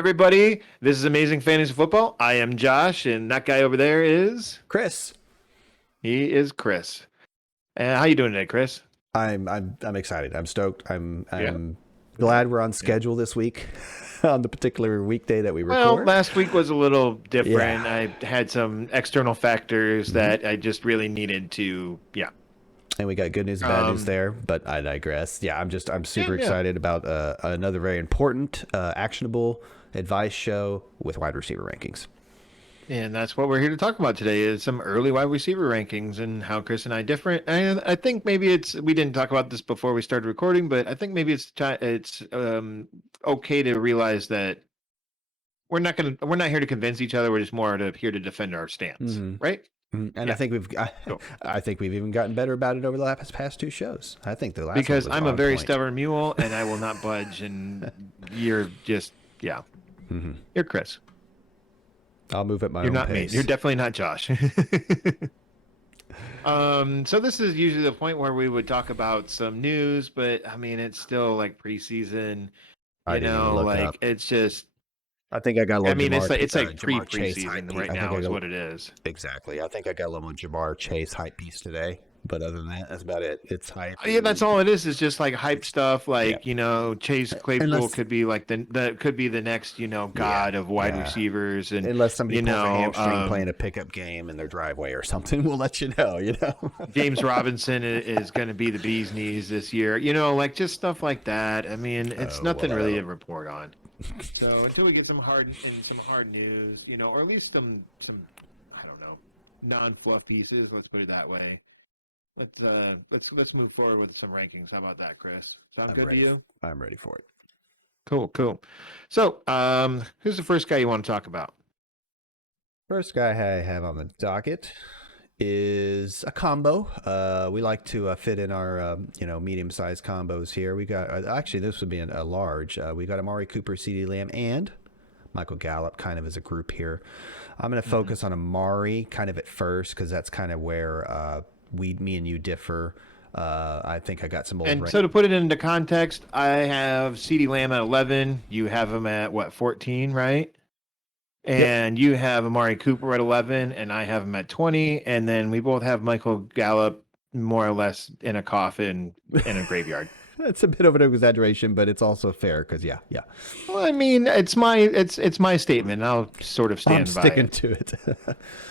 everybody. This is Amazing Fantasy Football. I am Josh, and that guy over there is Chris, he is Chris. And how you doing today, Chris? I'm excited. I'm stoked. I'm Yeah. I'm glad we're on Yeah. schedule this week on the particular weekday that we Well, record. last week was a little Yeah. different. I had some external factors hmm that I just really needed to. Yeah. And we got good news and bad news Um. there, but I digress. Yeah, I'm Yeah. super Yeah. excited about another very important, actionable advice show with wide receiver rankings. And that's what we're here to talk about today is some early wide receiver rankings and how Chris and I different. And I think maybe we didn't talk about this before we started recording, but I think maybe it's okay to realize that we're not here to convince each other. We're just more here to defend our stance, hmm right? And I Yeah, think cool. I think we've even gotten better about it over the past two shows. I think the last one Because was I'm a on very point. stubborn mule and I will not budge. And you're just yeah, hmm you're Chris. I'll move at my You're own not me. You're pace. definitely not Josh. So this is usually the point where we would talk about some news, but I mean it's still like preseason. I didn't even look Like up. it's just. I think I got a I little mean it's like Jamar Chase hype pre-preseason piece. right I think now I is got what it is. exactly. I think I got a little Jamar Chase hype piece today. But other than that, that's about it. It's hype Yeah, that's and all it is. It's just like hype stuff. yeah. Like Chase Claypool Unless could be like the could be the next yeah, god of wide yeah. receivers, and Unless somebody you pulls a know hamstring um, playing a pickup game in their driveway or something, we'll let you know. You know. James Robinson is going to be the bee's knees this year. Like just stuff like that. I mean, it's Oh, nothing really whatever. to report on. So until we get some hard news, or at least some I don't know non-fluff pieces. Let's put it that way. Let's move forward with some rankings. How about that, Chris? Sound I'm good to ready. you? I'm ready for it. Cool, cool. So, who's the first guy you want to talk about? First guy I have on the docket is a combo. We like to fit in our medium-sized combos here. We got actually this would be a large. We got Amari Cooper, CeeDee Lamb, and Michael Gallup kind of as a group here. I'm going to Hmm. focus on Amari kind of at first because that's kind of where me and you differ. I think I got some old And so to put it into context, I have CeeDee Lamb at 11. You have him at what, 14, right? Yep. And you have Amari Cooper at 11, and I have him at 20. And then we both have Michael Gallup more or less in a coffin in a graveyard. That's a bit of an exaggeration, but it's also fair because yeah, Well, I mean, it's my statement. And I'll sort of I'm stand by sticking it. to it.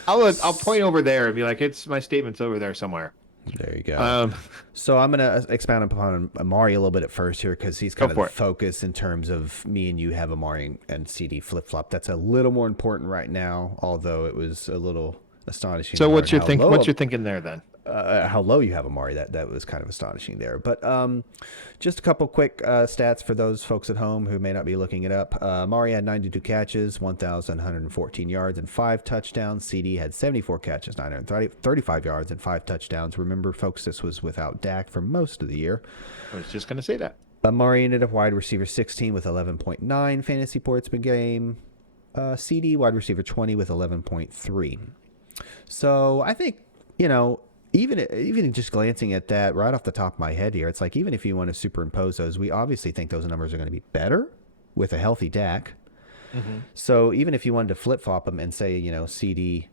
I'll point over there and be like, it's my statement's over there somewhere. There you go. Um, So I'm going to expound upon Amari a little bit at first here because he's Go kind of the for it. focus in terms of me and you have Amari and CD flip-flop. That's a little more important right now, although it was a little astonishing So to learn what's your think? What's low your thinking there then? how low you have Amari. That was kind of astonishing there. But just a couple quick stats for those folks at home who may not be looking it up. Amari had 92 catches, 1,114 yards, and 5 touchdowns. CD had 74 catches, 935 yards, and 5 touchdowns. Remember, folks, this was without Dak for most of the year. I was just gonna say that. Amari ended up wide receiver 16 with 11.9 fantasy points per game. CD wide receiver 20 with 11.3. So I think, even just glancing at that right off the top of my head here, it's like even if you want to superimpose those, we obviously think those numbers are going to be better with a healthy Dak. Mm-hmm. So even if you wanted to flip flop them and say, CD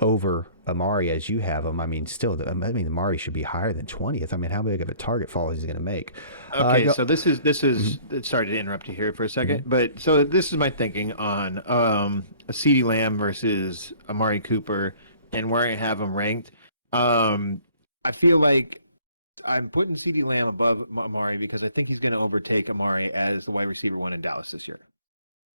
over Amari as you have him, I mean, Amari should be higher than 20th. I mean, how big of a target fall is he going to make? Okay, so this is sorry to interrupt you here for a second, but so this is my thinking on a CeeDee Lamb versus Amari Cooper and where I have them ranked. I feel like I'm putting CeeDee Lamb above Amari because I think he's going to overtake Amari as the wide receiver one in Dallas this year.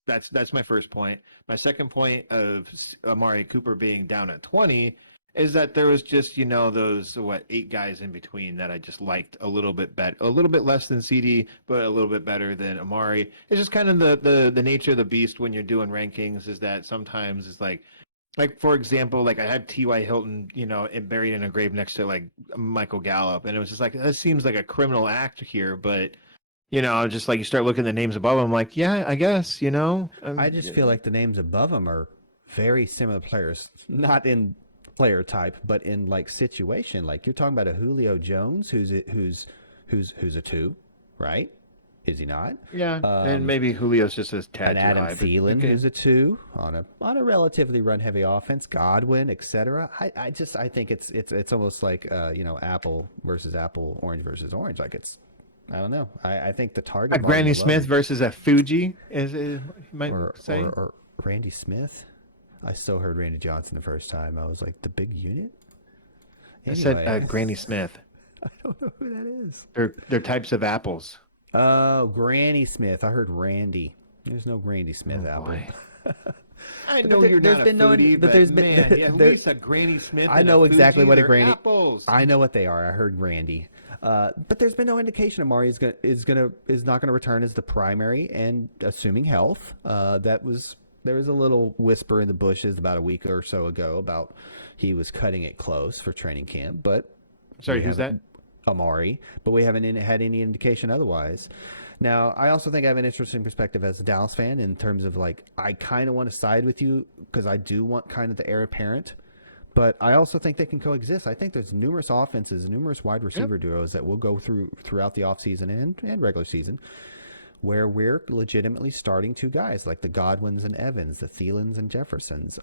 That's my first point. My second point of Amari Cooper being down at 20 is that there was just those 8 guys in between that I just liked a little bit better, a little bit less than CD, but a little bit better than Amari. It's just kind of the nature of the beast when you're doing rankings is that sometimes it's like for example, like I had T.Y. Hilton, buried in a grave next to like Michael Gallup, and it was just like that seems like a criminal act here, but. Just like you start looking at the names above them, like, yeah, I guess, I just feel like the names above them are very similar players, not in player type, but in like situation. Like you're talking about a Julio Jones who's a 2, right? is he not? Yeah, and maybe Julio's just a tad And too Adam high. Thielen, Okay. who's a 2 on a relatively run heavy offense, Godwin, etc. I think it's almost like apple versus apple, orange versus orange. Like I don't know. I think the A target volume Granny Smith alone, versus a Fuji, you might say. or Randy Smith. I still heard Randy Johnson the first time. I was like, the big unit. I said Anyway, Granny Smith. I don't know who that is. They're types of apples. Oh, Granny Smith. I heard Randy. There's no Granny Smith Oh, apple. boy. I But know there- you're there's not been a no- foodie, but but there's been- man, at there- least a Granny Smith. I and know a exactly Fuji, what a they're Granny. apples. I know what they are. I heard Randy. But there's been no indication Amari is not gonna return as the primary, and assuming health. There was a little whisper in the bushes about a week or so ago about he was cutting it close for training camp. But Sorry, we who's that? haven't- Amari, but we haven't had any indication otherwise. Now, I also think I have an interesting perspective as a Dallas fan in terms of like I kind of want to side with you because I do want kind of the heir apparent, but I also think they can coexist. I think there's numerous offenses, numerous wide receiver duos that will go throughout the offseason and regular season where we're legitimately starting 2 guys like the Godwins and Evans, the Thielens and Jeffersons.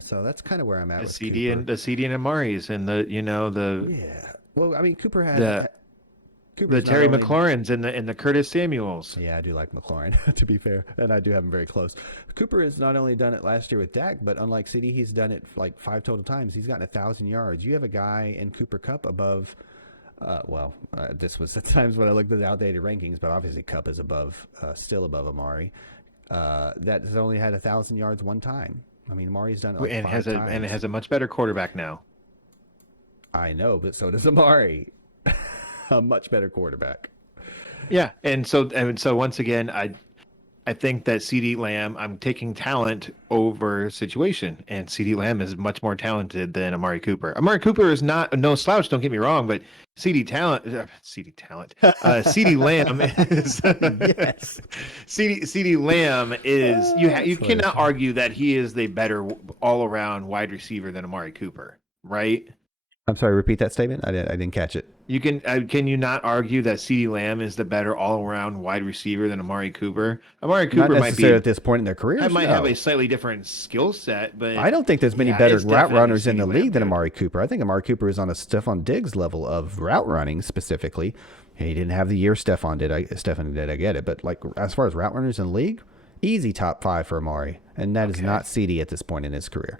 So that's kind of where I'm at The with CD Cooper. and the CD and Amari's and the Yeah. Well, I mean, Cooper had the Cooper's not Terry only- McLaurins and the Curtis Samuels. Yeah, I do like McLaurin, to be fair, and I do have him very close. Cooper has not only done it last year with Dak, but unlike CD, he's done it like 5 total times. He's gotten 1,000 yards. You have a guy in Cooper Kupp above. This was at times when I looked at the outdated rankings, but obviously Kupp is still above Amari. That has only had 1,000 yards one time. I mean, Amari's done it like and 5 times. it has a much better quarterback now. I know, but so does Amari. A much better quarterback. Yeah, and so once again, I think that CD Lamb, I'm taking talent over situation, and CD Lamb is much more talented than Amari Cooper. Amari Cooper is not no slouch. Don't get me wrong, but CD Lamb is Yes. CD Lamb is you That's cannot funny. argue that he is the better all around wide receiver than Amari Cooper, right? I'm sorry, repeat that statement. I didn't catch it. You can you not argue that CeeDee Lamb is the better all-around wide receiver than Amari Cooper? Amari Not Cooper might necessarily be at this point in their careers. I might no. have a slightly different skill set, but I don't think there's many yeah, better it's route definitely runners in the CeeDee league Lamb, than dude. Amari Cooper. I think Amari Cooper is on a Stephon Diggs level of route running specifically. He didn't have the year Stephon did. I get it, but like as far as route runners in the league, easy top 5 for Amari, and that is not CD at this point in his career.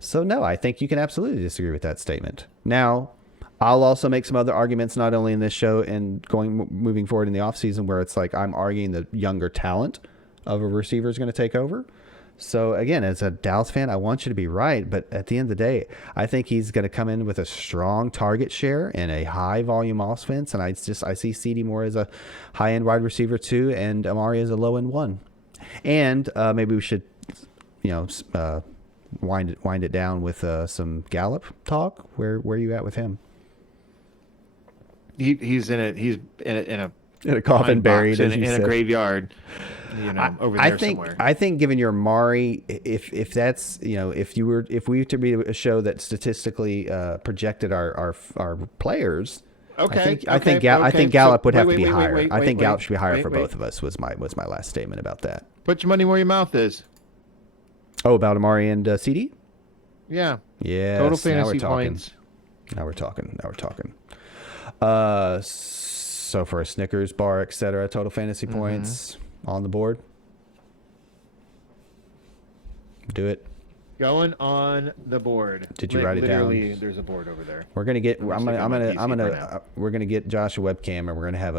So no, I think you can absolutely disagree with that statement. Now, I'll also make some other arguments, not only in this show and moving forward in the offseason, where it's like I'm arguing the younger talent of a receiver is going to take over. So again, as a Dallas fan, I want you to be right, but at the end of the day, I think he's going to come in with a strong target share and a high volume offense, and I see CD more as a high end wide receiver 2, and Amari as a low end 1. And maybe we should, wind it down with some Gallup talk. Where are you at with him? He's in a In a coffin pine baried box as you in a said. graveyard, over there somewhere. I think given your Amari, if that's if we were to be a show that statistically projected our players, Okay, I think Gallup would have to be higher. I think Gallup should be higher for wait. both of us. Was my last statement about that. Put your money where your mouth is. Oh, about Amari and CD? Yeah. Yeah. Total Now we're fantasy talking. points. Now we're talking. So for a Snickers bar, etc., total fantasy points on the board. Do it. Going on the board. Did you write it down? Literally, there's a board over there. We're gonna get. I'm We're gonna get Josh a webcam, and we're gonna have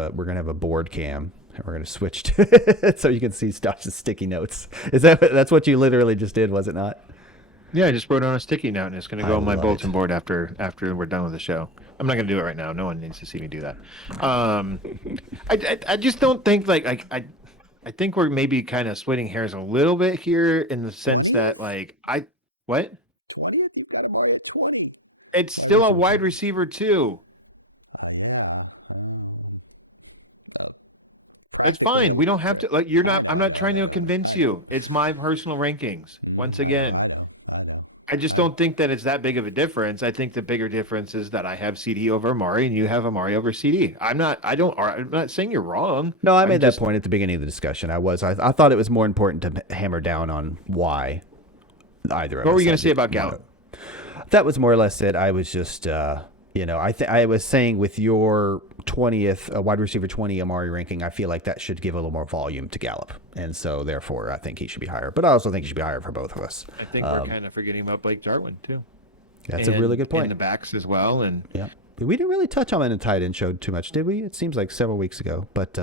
a board cam, and we're gonna switch to it so you can see Josh's sticky notes. That's what you literally just did, was it not? Yeah, I just wrote on a sticky note, and it's going to I go on my love bulletin it. board after we're done with the show. I'm not going to do it right now. No one needs to see me do that. I just don't think I think we're maybe kind of splitting hairs a little bit here in the sense that what? It's still a wide receiver too. It's fine. We don't have to I'm not trying to convince you. It's my personal rankings once again. I just don't think that it's that big of a difference. I think the bigger difference is that I have CD over Amari and you have Amari over CD. I'm not saying you're wrong. No, I I'm made that just, point at the beginning of the discussion. I thought it was more important to hammer down on why either of what were us you going to had say about one. Gallup? That was more or less it. I was just, I was saying with your 20th wide receiver 20 Amari ranking, I feel like that should give a little more volume to Gallup. And so therefore I think he should be higher, but I also think he should be higher for both of us. I think we're kind of forgetting about Blake Jarwin too. That's a really good point. And the backs as well. And yeah, we didn't really touch on it in tight end show too much, did we? It seems like several weeks ago, but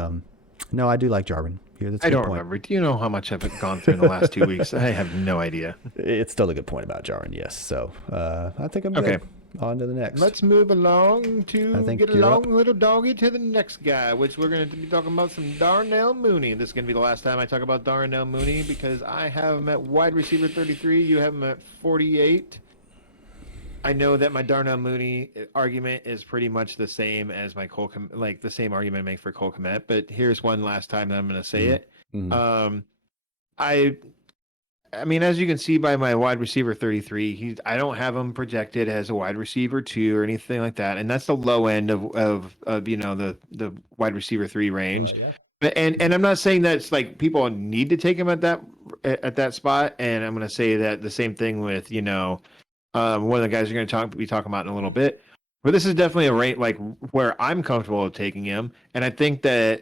no, I do like Jarwin. I don't remember. Do you know how much I've gone through in the last 2 weeks? I have no idea. It's still a good point about Jarwin, yes. So I think I'm good. Okay. On to the next. Let's move along to get along, up. little doggy, to the next guy, which we're going to be talking about some Darnell Mooney. This is going to be the last time I talk about Darnell Mooney because I have him at wide receiver 33. You have him at 48. I know that my Darnell Mooney argument is pretty much the same as my the same argument I make for Cole Kmet, but here's one last time that I'm going to say it. Mm-hmm. I mean, as you can see by my wide receiver 33, I don't have him projected as a wide receiver 2 or anything like that, and that's the low end of the wide receiver 3 range. And I'm not saying that it's like people need to take him at that spot, and I'm going to say that the same thing with one of the guys you're going to be talking about in a little bit. But this is definitely a rate like where I'm comfortable with taking him, and I think that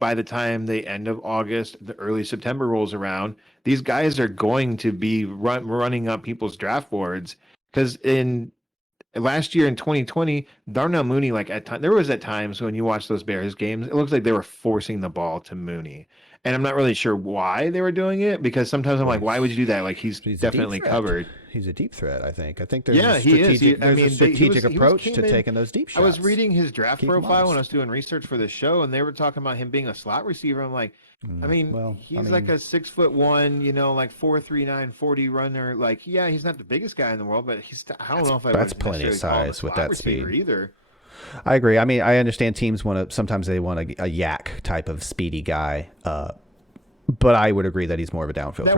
by the time the end of August, the early September rolls around, these guys are going to be running up people's draft boards because in last year in 2020, Darnell Mooney, there was at times when you watch those Bears games, it looks like they were forcing the ball to Mooney. And I'm not really sure why they were doing it because sometimes I'm like, why would you do that? Like he's definitely covered. He's a deep threat, I think. I think there's a strategic approach to taking those deep shots. I was reading his draft profile when I was doing research for the show, and they were talking about him being a slot receiver. I'm like, he's like a 6'1", like 4.39 40 runner. Like, yeah, he's not the biggest guy in the world, but I don't know if that's plenty of size with that speed either. I agree. I mean, I understand teams sometimes they want a yak type of speedy guy. But I would agree that he's more of a downfield threat.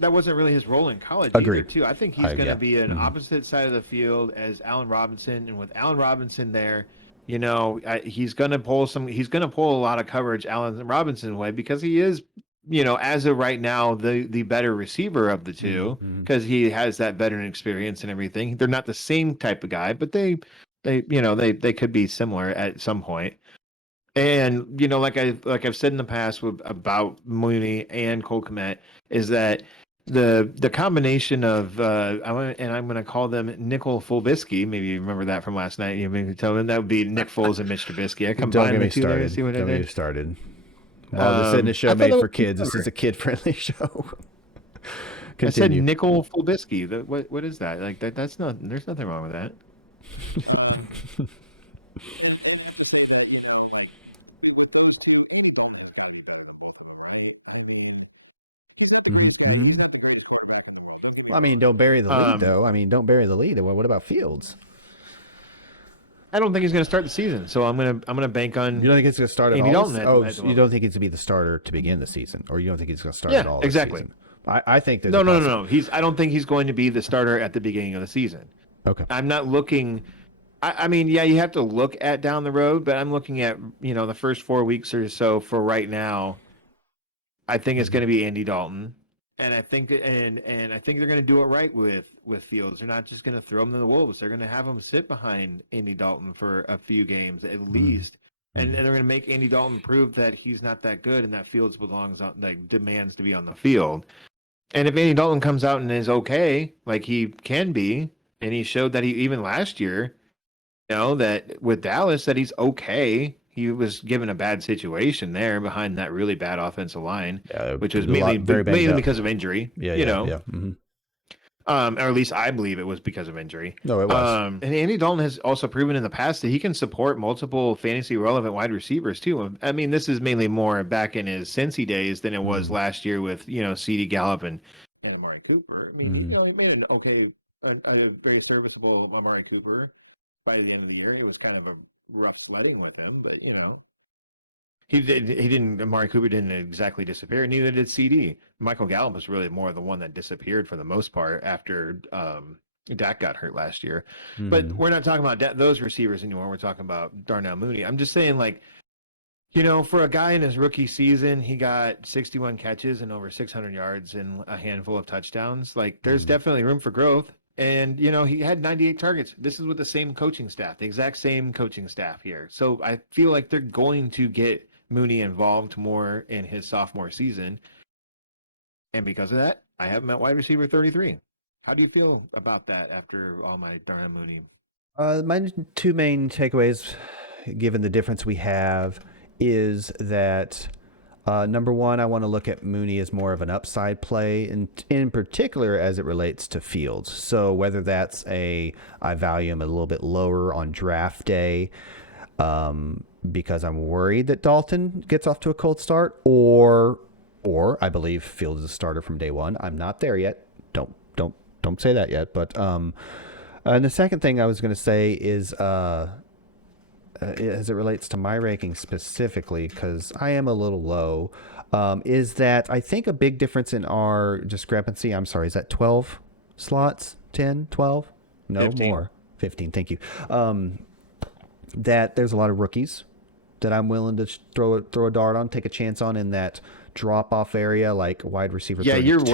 That wasn't really his role in college. Agreed. Too. I think he's going to be an opposite side of the field as Allen Robinson, and with Allen Robinson there, he's going to pull a lot of coverage Allen Robinson way because he is, as of right now, the better receiver of the two because he has that veteran experience and everything. They're not the same type of guy, but they could be similar at some point. And like I've said in the past about Mooney and Cole Kmet is that the combination of I'm going to call them Nickel Fulbisky. Maybe you remember that from last night. You maybe tell them that would be Nick Foles and Mr. Trubisky. I combined the two there. See what I did? Don't get me started. This isn't a show made for kids. This is a kid-friendly show. I said Nickel Fulbisky. What is that? Like that's not. There's nothing wrong with that. Well, I mean, don't bury the lead, though. I mean, don't bury the lead. What about Fields? I don't think he's going to start the season, so I'm gonna bank on. You don't think he's going to start at Andy all? Dalton you don't think he's going to be the starter to begin the season, or you don't think he's going to start at all? Exactly. This season? I think there's no. I don't think he's going to be the starter at the beginning of the season. Okay. I'm not looking. I mean, yeah, you have to look at down the road, but I'm looking at the first 4 weeks or so for right now. I think it's going to be Andy Dalton, and I think and I think they're going to do it right with Fields. They're not just going to throw him to the wolves. They're going to have him sit behind Andy Dalton for a few games at least, and they're going to make Andy Dalton prove that he's not that good and that Fields demands to be on the field. And if Andy Dalton comes out and is okay, like he can be, and he showed that he even last year, that with Dallas that he's okay. He was given a bad situation there behind that really bad offensive line, which was mainly because of injury. Yeah. Or at least I believe it was because of injury. No, it was. And Andy Dalton has also proven in the past that he can support multiple fantasy relevant wide receivers too. I mean, this is mainly more back in his Cincy days than it was last year with CD Gallup and Amari Cooper. I mean, he made a very serviceable Amari Cooper by the end of the year. It was kind of a rough sledding with him, but He didn't. Amari Cooper didn't exactly disappear. Neither did CD. Michael Gallup was really more the one that disappeared for the most part after Dak got hurt last year. But Mm-hmm. we're not talking about those receivers anymore. We're talking about Darnell Mooney. I'm just saying, like, you know, for a guy in his rookie season, he got 61 catches and over 600 yards and a handful of touchdowns. Like, there's definitely room for growth. And, you know, he had 98 targets. This is with the same coaching staff, the exact same coaching staff here. So I feel like they're going to get Mooney involved more in his sophomore season. And because of that, I have him at wide receiver 33. How do you feel about that after all my Darnell Mooney? My two main takeaways, given the difference we have, is that number one, I want to look at Mooney as more of an upside play, and in particular as it relates to Fields. So whether that's I value him a little bit lower on draft day because I'm worried that Dalton gets off to a cold start, or I believe Fields is a starter from day one. I'm not there yet. Don't say that yet. But and the second thing I was going to say is as it relates to my ranking specifically, because I am a little low, is that I think a big difference in our discrepancy, I'm sorry, is that 12 slots? 10, 12? No, 15. more. 15, thank you. That there's a lot of rookies that I'm willing to throw a dart on, take a chance on in that drop-off area, like wide receiver. Yeah, you're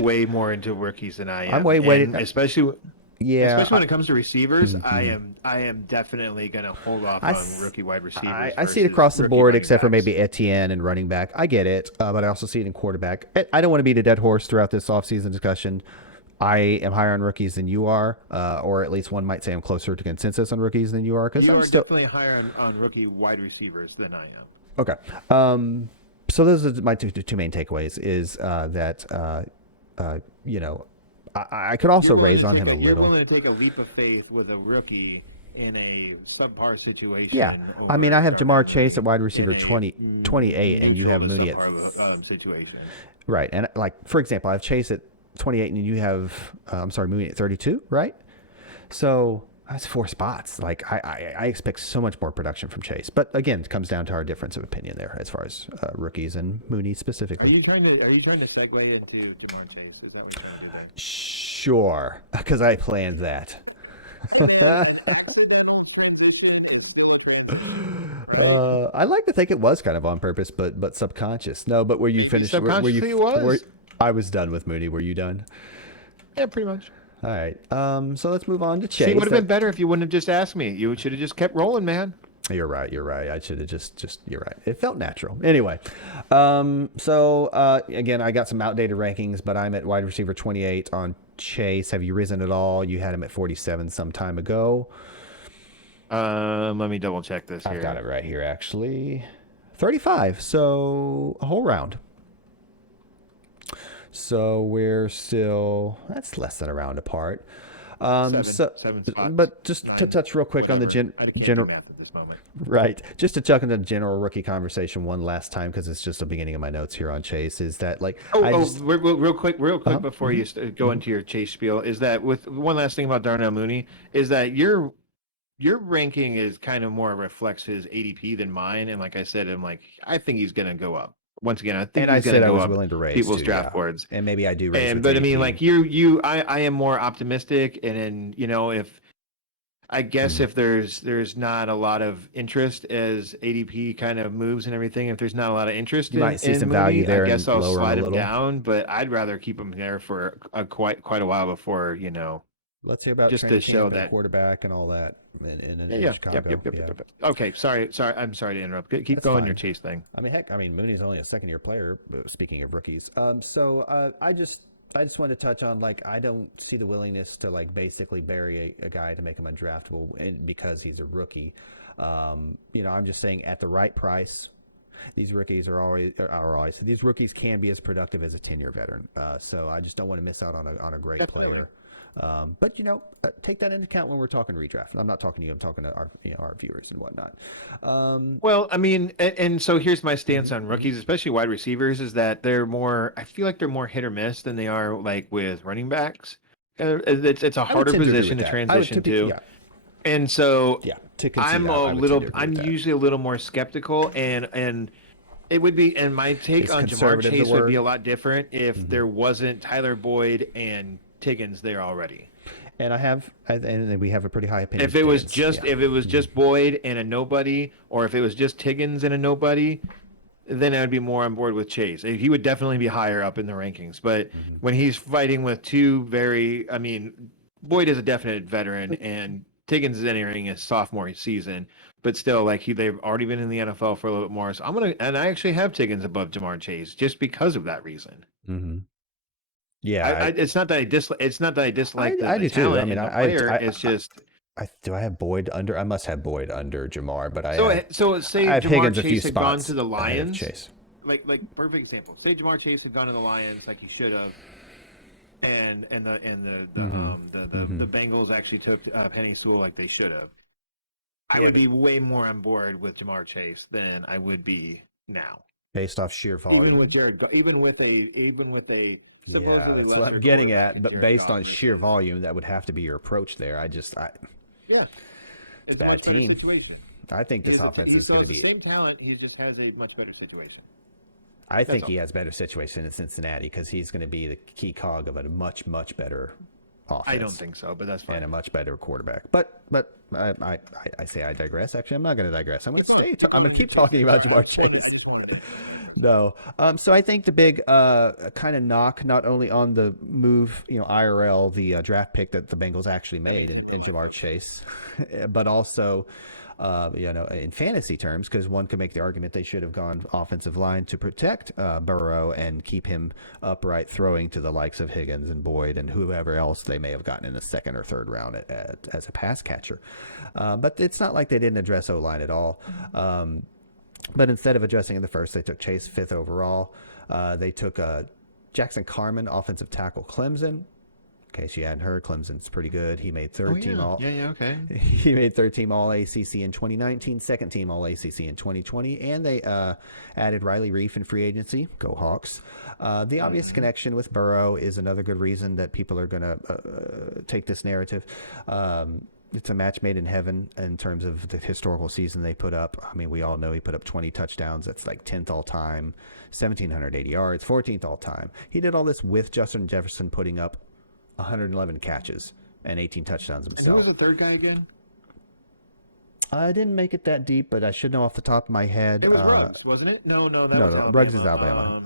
way more into rookies than I am. I'm way weighted. Especially Yeah, when it comes to receivers, I am definitely going to hold off on rookie wide receivers. I see it across the board, except for maybe Etienne and running back. I get it, but I also see it in quarterback. I don't want to beat a dead horse throughout this offseason discussion. I am higher on rookies than you are, or at least one might say I'm closer to consensus on rookies than you are. Because you I'm are still definitely higher on rookie wide receivers than I am. Okay. So those are my two main takeaways. Is that you know, I could also raise on him a little. You're willing to take a leap of faith with a rookie in a subpar situation. Yeah. I mean, I have Jamar Chase at wide receiver 28, and you have Mooney at situation. Right. And like, for example, I have Chase at 28 and you have, Mooney at 32, right? So that's 4 spots. Like I expect so much more production from Chase, but again, it comes down to our difference of opinion there as far as rookies and Mooney specifically. Are you trying to segue into Jamar Chase? Is that what you're doing? Sure, because I planned that. I like to think it was kind of on purpose, but subconscious. No, but were you finished? Subconsciously, it was. I was done with Mooney. Were you done? Yeah, pretty much. All right. So let's move on to Chase. See, it would have been better if you wouldn't have just asked me. You should have just kept rolling, man. You're right. I should have just. You're right. It felt natural. Anyway, so again, I got some outdated rankings, but I'm at wide receiver 28 on Chase. Have you risen at all? You had him at 47 some time ago. Let me double check this here. I've got it right here, actually. 35. So a whole round. So we're still, that's less than a round apart. Seven spots, but just to touch real quick on the general math at this moment. Right. Just to chuck into the general rookie conversation one last time, because it's just the beginning of my notes here on Chase, is that like real quick before you go into your Chase spiel, is that with one last thing about Darnell Mooney is that your ranking is kind of more reflects his ADP than mine, and like I said, I think he's gonna go up. Once again, I think he's going to go up willing to raise people's draft boards, and maybe I do raise. But I mean, like I am more optimistic, and then if if there's not a lot of interest as ADP kind of moves and everything, if there's not a lot of interest, you might see some value there. I guess I'll slide him down, but I'd rather keep him there for quite a while before Let's hear about just to show that quarterback and all that in Chicago. Yep. Okay, sorry. I'm sorry to interrupt. Keep going your Chase thing. I mean, heck, Mooney's only a second-year player. Speaking of rookies, so I just wanted to touch on I don't see the willingness to basically bury a guy to make him undraftable because he's a rookie. I'm just saying at the right price. These rookies these rookies can be as productive as a 10-year veteran. So I just don't want to miss out on a great Definitely. player. But take that into account when we're talking redraft. I'm not talking to you. I'm talking to our viewers and whatnot. Well, I mean, and so here's my stance on rookies, especially wide receivers, is that I feel like they're more hit or miss than they are with running backs. It's a harder position to transition to. And so Yeah, to concede, I would tend to agree I'm with that. usually a little more skeptical, and it would be, and my take Is on Jamar conservative the Chase would be word? a lot different if there wasn't Tyler Boyd and Tiggins there already. And and we have a pretty high opinion If for it was Tiggins. just Yeah. if it was just Boyd and a nobody, or if it was just Tiggins and a nobody, then I would be more on board with Chase. He would definitely be higher up in the rankings. But when he's fighting with two I mean, Boyd is a definite veteran, and Tiggins is entering his sophomore season. But still, like they've already been in the NFL for a little bit more. So and I actually have Tiggins above Jamar Chase just because of that reason. Mm-hmm. Yeah, It's not that I dislike. It's not that I dislike I the do too. I talent mean, and the player. I, It's just do I have Boyd under? I must have Boyd under Jamar, but so say I have Jamar Higgins a few Chase had gone spots to the ahead of Lions. Chase. Like perfect example. Say Jamar Chase had gone to the Lions like he should have, and the Bengals actually took Penny Sewell like they should have. I would be way more on board with Jamar Chase than I would be now. Based off sheer volume. Even with a Yeah, that's what I'm getting at. But based on sheer volume, that would have to be your approach there. Yeah, it's a bad team. I think this offense is going to be the same talent. He just has a much better situation. I think he has a better situation in Cincinnati because he's going to be the key cog of a much, much better offense. I don't think so, but that's fine. And a much better quarterback. But I say I digress. Actually, I'm not going to digress. I'm going to I'm going to keep talking about Jamar Chase. No. So I think the big kind of knock, not only on the move, IRL, the draft pick that the Bengals actually made in Jamar Chase, but also in fantasy terms, because one could make the argument they should have gone offensive line to protect Burrow and keep him upright, throwing to the likes of Higgins and Boyd and whoever else they may have gotten in the second or third round as a pass catcher. But it's not like they didn't address O-line at all. But instead of addressing in the first, they took Chase 5th overall. They took Jackson Carman, offensive tackle, Clemson. In case you hadn't heard, Clemson's pretty good. He made third team all. Okay. He made third team all ACC in 2019, second team all ACC in 2020, and they added Riley Reif in free agency. Go Hawks! The obvious connection with Burrow is another good reason that people are going to take this narrative. It's a match made in heaven in terms of the historical season they put up. I mean, we all know he put up 20 touchdowns. That's like 10th all time, 1,780 yards, 14th all time. He did all this with Justin Jefferson putting up 111 catches and 18 touchdowns himself. Who was the third guy again? I didn't make it that deep, but I should know off the top of my head. It was Ruggs, wasn't it? No, that was no. Ruggs is Alabama.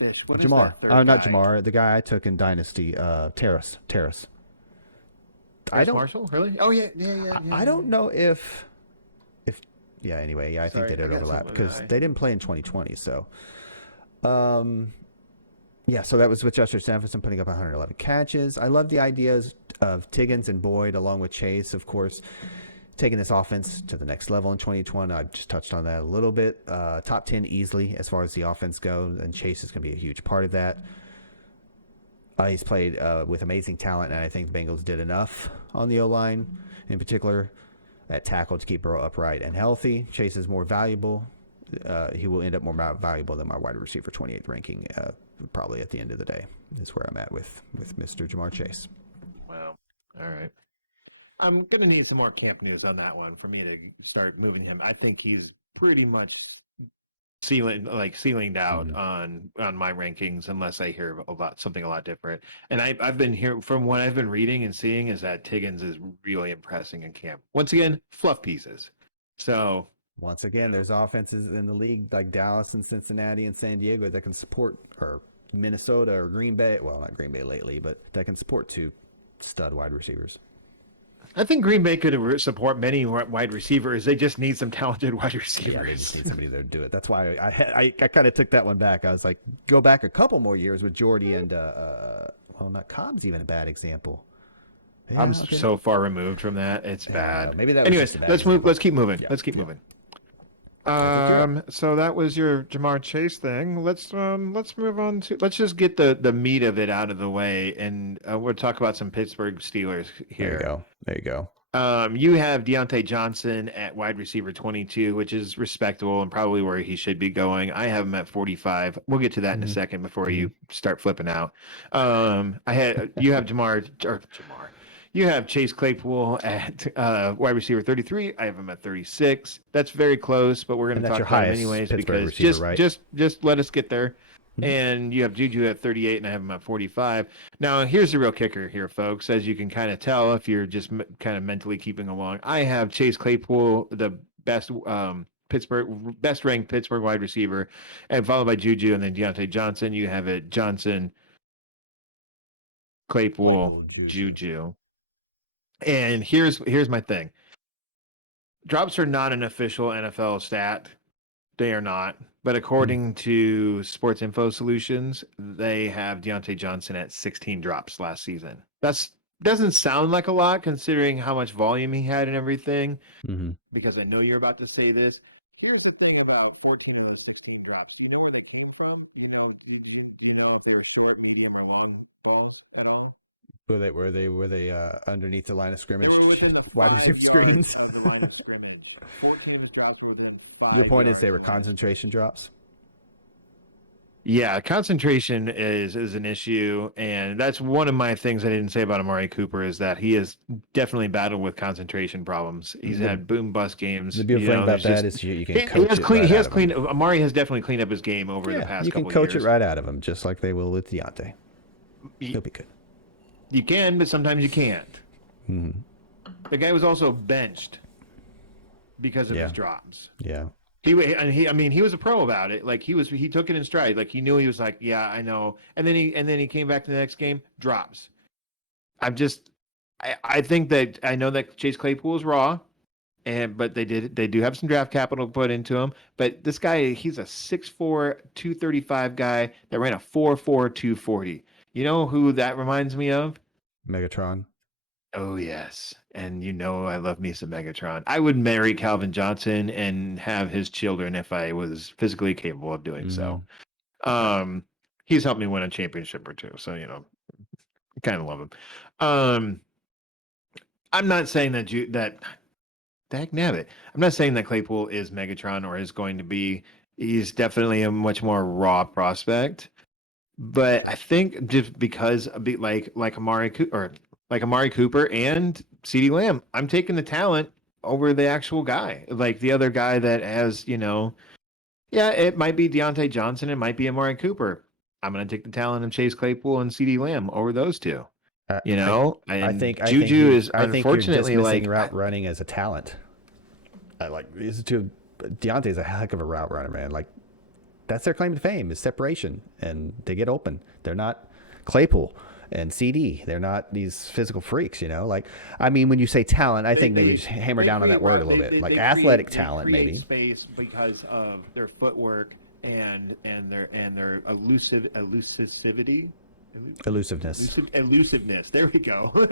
Fish. Jamar. Not Jamar. The guy I took in Dynasty. Terrace. Marshall, really? Oh yeah. I don't know if anyway, I think they did overlap because they didn't play in 2020. So, so that was with Justin Jefferson putting up 111 catches. I love the ideas of Tiggins and Boyd along with Chase, of course, taking this offense to the next level in 2020. I just touched on that a little bit. Top 10 easily as far as the offense goes, and Chase is going to be a huge part of that. He's played with amazing talent, and I think the Bengals did enough on the O-line, in particular at tackle, to keep Burrow upright and healthy. Chase is more valuable. He will end up more valuable than my wide receiver 28th ranking, probably at the end of the day, is where I'm at with Mr. Jamar Chase. Wow. All right. I'm going to need some more camp news on that one for me to start moving him. I think he's pretty much ceilinged out on my rankings unless I hear something a lot different. And I've been here from what I've been reading and seeing is that Tiggins is really impressing in camp. Once again, fluff pieces. So once again, there's offenses in the league like Dallas and Cincinnati and San Diego that can support, or Minnesota or Green Bay. Well, not Green Bay lately, but that can support 2 stud wide receivers. I think Green Bay could support many wide receivers. They just need some talented wide receivers. Yeah, they just need somebody to do it. That's why I kind of took that one back. I was like, go back a couple more years with Jordy and not Cobb's even a bad example. Yeah, I'm so far removed from that. It's bad. Maybe that. Anyways, let's move. Let's keep moving. Yeah. Let's keep moving. So that was your Jamar Chase thing. Let's move on to. Let's just get the meat of it out of the way, and we'll talk about some Pittsburgh Steelers here. There you go. You have Deontay Johnson at wide receiver 22, which is respectable and probably where he should be going. I have him at 45. We'll get to that in a second before you start flipping out. You have Jamar. You have Chase Claypool at wide receiver 33. I have him at 36. That's very close, but we're going And to that's talk your about him highest anyways Pittsburgh because receiver, just right? just just let us get there. Mhm. And you have Juju at 38, and I have him at 45. Now, here's the real kicker here, folks. As you can kind of tell, if you're just kind of mentally keeping along, I have Chase Claypool, the best best ranked Pittsburgh wide receiver, and followed by Juju, and then Deontay Johnson. You have it Johnson, Claypool, Juju. And here's my thing. Drops are not an official NFL stat. They are not. But according to Sports Info Solutions, they have Deontay Johnson at 16 drops last season. That's doesn't sound like a lot considering how much volume he had and everything. Mm-hmm. Because I know you're about to say this. Here's the thing about 14 of those 16 drops. Do you know where they came from? You know if they were short, medium, or long balls at all? Were they underneath the line of scrimmage, They were within wide 5 receiver yards screens? of the line of scrimmage. 14 of the drops were within 5 Your point is yards. they were concentration drops. Yeah, concentration is an issue, and that's one of my things I didn't say about Amari Cooper is that he has definitely battled with concentration problems. He's had boom bust games. The beautiful thing about that is you can coach it right out of him. Amari has definitely cleaned up his game over the past you can couple coach years. it right out of him, just like they will with Deontay. He'll be good. You can, but sometimes you can't. Mm-hmm. The guy was also benched because of his drops. Yeah. He was a pro about it. Like he took it in stride. Like he knew he was like, yeah, I know. And then he came back to the next game, drops. I think that I know that Chase Claypool is raw, but they do have some draft capital put into him. But this guy, he's a 6'4", 235 guy that ran a 4'4", 240. You know who that reminds me of? Megatron. Oh yes, and I love me some Megatron. I would marry Calvin Johnson and have his children if I was physically capable of doing so. He's helped me win a championship or two, so I kind of love him. I'm not saying that dag nabbit. I'm not saying that Claypool is Megatron or is going to be. He's definitely a much more raw prospect, but I think just because like Amari Cooper and CeeDee Lamb, I'm taking the talent over the actual guy. Like the other guy that has, yeah, it might be Deontay Johnson, it might be Amari Cooper. I'm going to take the talent of Chase Claypool and CeeDee Lamb over those two. I think Juju is I think you're unfortunately dismissing route running as a talent. These two. Deontay's a heck of a route runner, man. Like that's their claim to fame is separation, and they get open. They're not Claypool and CD. They're not these physical freaks, when you say talent, I think maybe just hammer down on that word a little bit. Like athletic talent, maybe. Space because of their footwork and their elusivity. Elusiveness. There we go.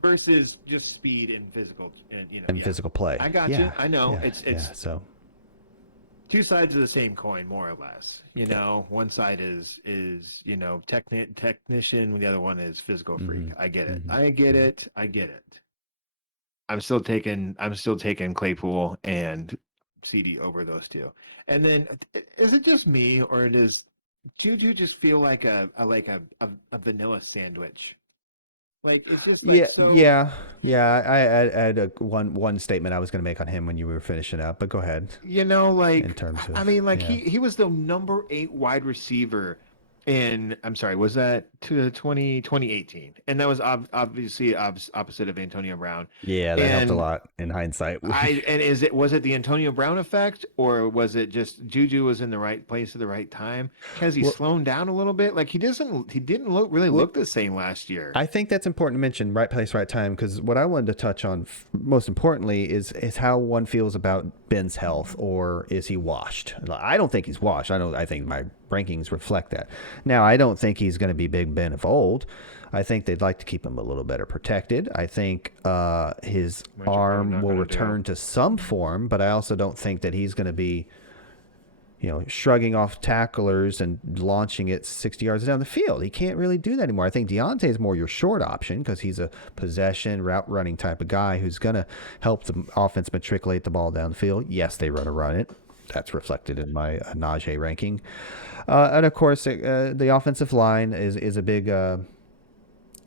Versus just speed and physical, physical play. I got you. I know. Yeah, it's so two sides of the same coin, more or less. One side is technician, the other one is physical freak. Mm-hmm. I get it. Mm-hmm. I get it. I'm still taking Claypool and CD over those two. And then, is it just me, or does Juju just feel like a vanilla sandwich? Like it's just yeah. I had one statement I was going to make on him when you were finishing up, but go ahead. In terms of, he was the number 8 wide receiver was that to 2018, and that was obviously opposite of Antonio Brown. Yeah, that helped a lot in hindsight. Was it the Antonio Brown effect, or was it just Juju was in the right place at the right time? Has he slowed down a little bit? Like he didn't look the same last year. I think that's important to mention, right place, right time, because what I wanted to touch on most importantly is how one feels about Ben's health, or is he washed? I don't think he's washed. I think my rankings reflect that. Now, I don't think he's going to be Big Ben of old. I think they'd like to keep him a little better protected. I think his arm will return to some form, but I also don't think that he's going to be, shrugging off tacklers and launching it 60 yards down the field. He can't really do that anymore. I think Deontay is more your short option because he's a possession, route running type of guy who's going to help the offense matriculate the ball down the field. Yes, they run it. That's reflected in my Najee ranking. And of course, the offensive line is a big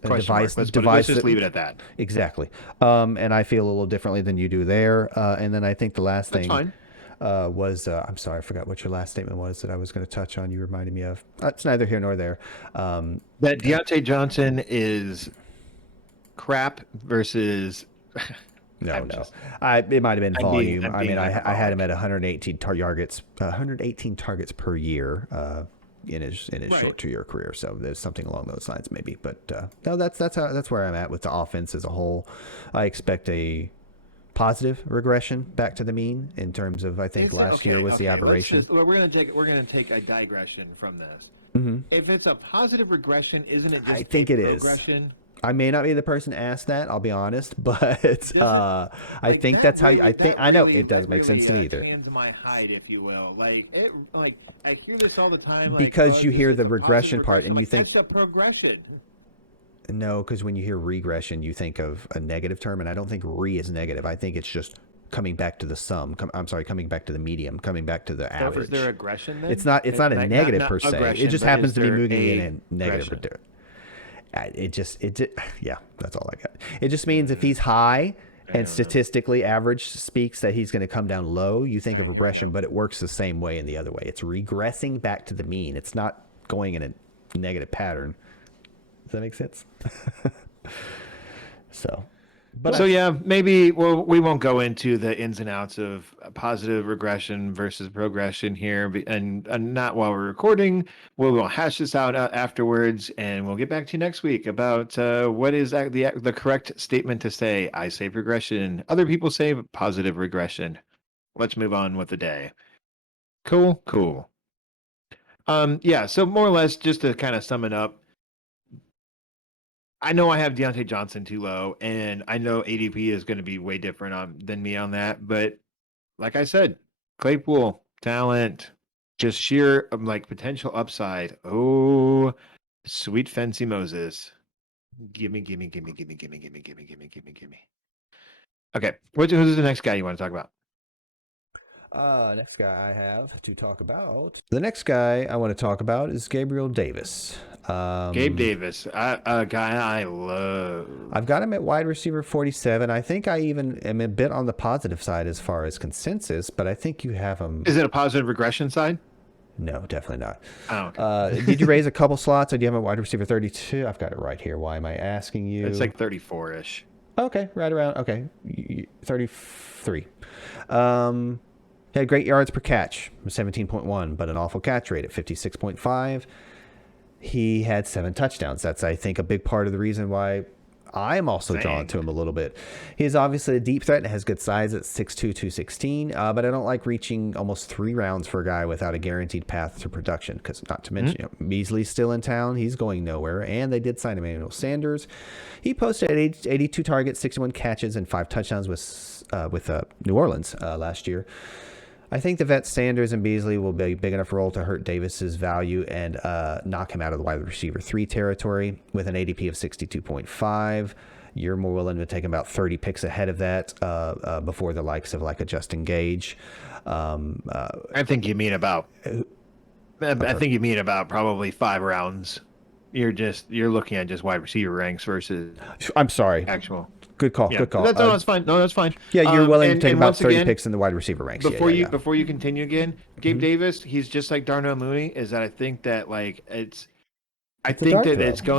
Question mark. device Let's just leave it at that. exactly. And I feel a little differently than you do there. And then I think the last That's thing fine. was I'm sorry, I forgot what your last statement was that I was going to touch on. You reminded me of. It's neither here nor there. That Deontay Johnson is crap versus. No. Just, It might have been volume. I'm I mean, being I had him hyperbolic. at 118 targets, 118 targets per year in his Right. short 2-year career. So there's something along those lines, maybe. But no, that's where I'm at with the offense as a whole. I expect a positive regression back to the mean in terms of I think last year was the aberration. We're gonna take a digression from this. If it's a positive regression, isn't it just I think it is. progression? I may not be the person asked that. I'll be honest, but I think that that's how really- I think. that I know really- it does that make sense to really, me either. tans my hide, if you will. Like I hear this all the time. Because you hear it's the a positive regression part and you think that's a progression. no, because when you hear regression, you think of a negative term, and I don't think re is negative. I think it's just coming back to the sum. I'm sorry, coming back to the medium, coming back to the So average. is there aggression then? It's not a negative per se. It aggression, just but happens is to be there moving in a aggression? negative. Yeah, that's all I got. It just means if he's high and statistically average speaks that he's going to come down low, you think of regression, but it works the same way in the other way. It's regressing back to the mean. It's not going in a negative pattern. Does that make sense? So yeah, maybe we won't go into the ins and outs of positive regression versus progression here, and not while we're recording. We'll hash this out afterwards, and we'll get back to you next week about what is the correct statement to say. I say progression. Other people say positive regression. Let's move on with the day. Cool. Yeah. So more or less, just to kind of sum it up. I know I have Deontay Johnson too low, and I know ADP is going to be way different than me on that. But like I said, Claypool, talent, just sheer potential upside. Oh, sweet fancy Moses. Gimme. Okay, who's the next guy you want to talk about? Next guy I have to talk about. The next guy I want to talk about is Gabriel Davis. Gabe Davis, a guy I love. I've got him at wide receiver 47. I think I even am a bit on the positive side as far as consensus, but I think you have him. Is it a positive regression side? No, definitely not. Oh, okay. Did you raise a couple slots, or do you have him at wide receiver 32? I've got it right here. Why am I asking you? It's like 34-ish. Okay, right around. Okay, 33. He had great yards per catch, 17.1, but an awful catch rate at 56.5. He had 7 touchdowns. That's, I think, a big part of the reason why I'm also drawn to him a little bit. He's obviously a deep threat and has good size at 6'2", 216, but I don't like reaching almost 3 rounds for a guy without a guaranteed path to production, because not to mention, Beasley's still in town. He's going nowhere, and they did sign Emmanuel Sanders. He posted 82 targets, 61 catches, and 5 touchdowns with New Orleans last year. I think the vet Sanders and Beasley will be a big enough role to hurt Davis's value and knock him out of the wide receiver 3 territory with an ADP of 62.5. You're more willing to take about 30 picks ahead of that before the likes of like a Justin Gage. I think you mean about. I think you mean about probably 5 rounds. You're looking at just wide receiver ranks versus. I'm sorry. Actual. Good call. Good call. That's fine. No, that's fine. Yeah, you're willing to take about 30 picks in the wide receiver ranks. Before you continue again, Gabe Davis, he's just like Darnell Mooney. Is that I think that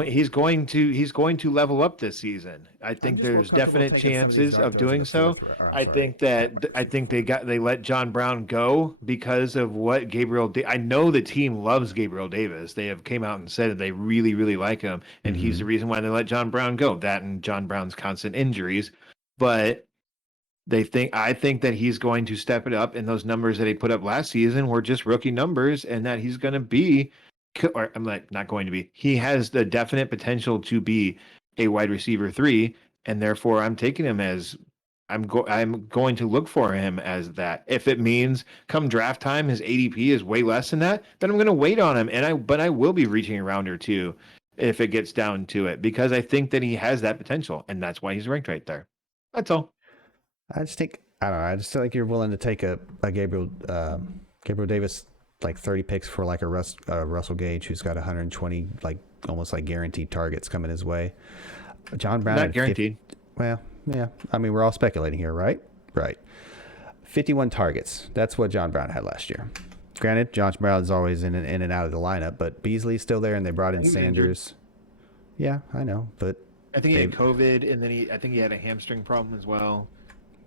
he's going to level up this season. I think there's definite chances of doing so. I think they let John Brown go because of what I know the team loves Gabriel Davis. They have came out and said that they really, really like him, and he's the reason why they let John Brown go. That and John Brown's constant injuries, but I think that he's going to step it up, and those numbers that he put up last season were just rookie numbers, and that he's going to be. Or I'm not going to be. He has the definite potential to be a wide receiver 3, and therefore I'm taking him as I'm going to look for him as that. If it means come draft time his ADP is way less than that, then I'm going to wait on him, but I will be reaching a round or 2 if it gets down to it, because I think that he has that potential, and that's why he's ranked right there. That's all. I don't know. I just feel like you're willing to take a Gabriel Davis. Like 30 picks for like a Russell Gage who's got 120 like almost like guaranteed targets coming his way. John Brown Not guaranteed. Well, yeah. I mean, we're all speculating here, right? Right. 51 targets. That's what John Brown had last year. Granted, John Brown is always in and out of the lineup, but Beasley's still there, and they brought in Sanders. Yeah, I know, but I think he had COVID, and then I think he had a hamstring problem as well.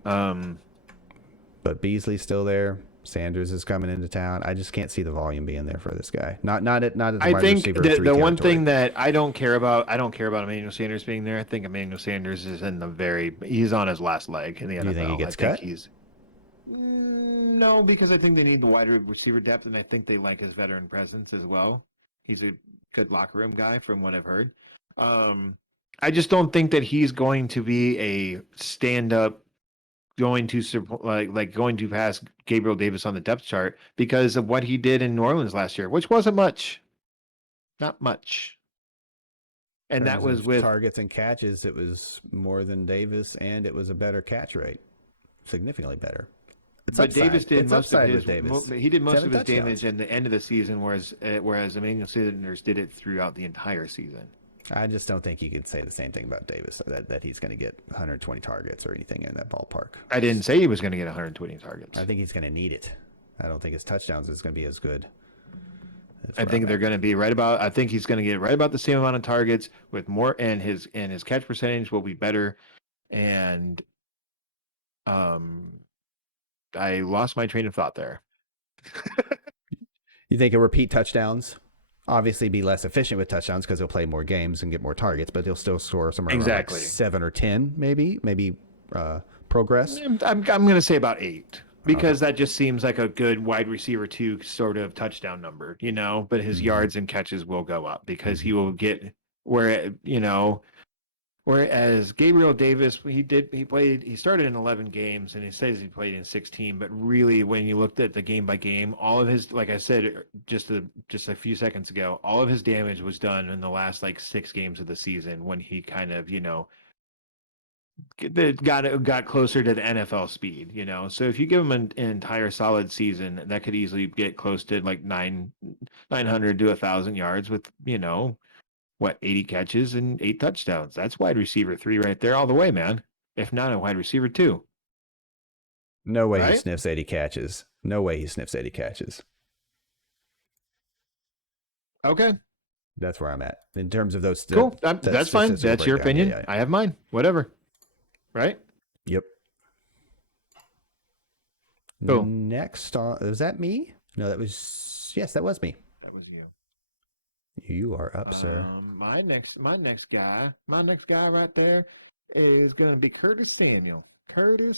But Beasley's still there. Sanders is coming into town. I just can't see the volume being there for this guy. Not at the I wide think receiver the 3 one territory. thing that I don't care about Emmanuel Sanders being there. I think Emmanuel Sanders is he's on his last leg in the NFL. Do you think he gets cut? No, because I think they need the wide receiver depth, and I think they like his veteran presence as well. He's a good locker room guy, from what I've heard. I just don't think that he's going to be a stand-up, going to pass Gabriel Davis on the depth chart because of what he did in New Orleans last year, which wasn't much, not much. And that was with targets and catches. It was more than Davis, and it was a better catch rate, significantly better. But Davis did most of his touchdowns. damage in the end of the season, whereas Emmanuel Sanders did it throughout the entire season. I just don't think you could say the same thing about Davis, that he's going to get 120 targets or anything in that ballpark. I didn't say he was going to get 120 targets. I think he's going to need it. I don't think his touchdowns is going to be as good. I think they're going to be right about. I think he's going to get right about the same amount of targets with more, and his catch percentage will be better. And I lost my train of thought there. You think a repeat touchdowns? Obviously be less efficient with touchdowns because he'll play more games and get more targets, but he'll still score somewhere around like 7 or 10, maybe progress. I'm going to say about 8 because that just seems like a good wide receiver 2 sort of touchdown number, but his yards and catches will go up because he will get whereas Gabriel Davis, he started in 11 games and he says he played in 16, but really when you looked at the game by game, all of his, like I said just a few seconds ago, all of his damage was done in the last 6 games of the season when he kind of, got closer to the NFL speed, So if you give him an entire solid season, that could easily get close to 900 to 1,000 yards with, 80 catches and 8 touchdowns. That's wide receiver 3 right there all the way, man. If not a wide receiver 2. No way he sniffs 80 catches. No way he sniffs 80 catches. Okay. That's where I'm at. In terms of those. Cool. That's fine. That's your opinion. Yeah. I have mine. Whatever. Right? Yep. Cool. Next, was that me? No, that was me. You are up, sir. My next guy right there is going to be Curtis Samuel. I don't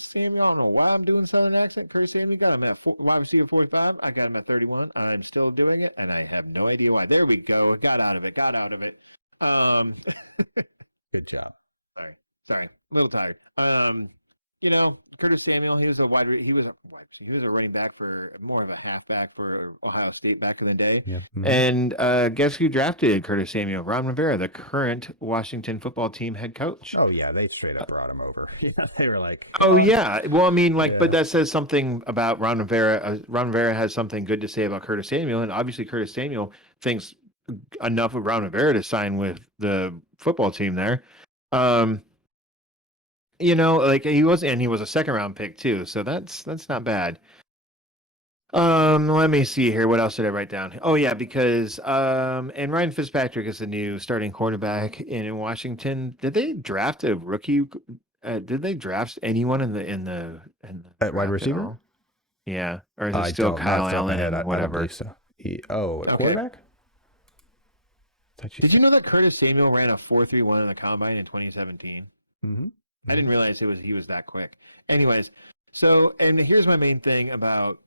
know why I'm doing Southern accent. Curtis Samuel, got him at wide receiver 45. I got him at 31. I'm still doing it, and I have no idea why. There we go. Got out of it. Good job. Sorry. A little tired. Curtis Samuel, he was a running back for more of a halfback for Ohio State back in the day. Yeah. Mm-hmm. And guess who drafted Curtis Samuel? Ron Rivera, the current Washington football team head coach. Oh yeah, they straight up brought him over. They were like, oh yeah. Well, I mean, but that says something about Ron Rivera. Ron Rivera has something good to say about Curtis Samuel, and obviously Curtis Samuel thinks enough of Ron Rivera to sign with the football team there. He was a second round pick too, so that's not bad. Let me see here. What else did I write down? Oh yeah, because and Ryan Fitzpatrick is the new starting cornerback in Washington. Did they draft a rookie? Did they draft anyone in the at wide receiver? Yeah, or is it still Kyle Allen and whatever? I don't believe so. Quarterback? Did you know that Curtis Samuel ran a 4.31 in the combine in 2017? Mm-hmm. I didn't realize he was that quick. Anyways, and here's my main thing about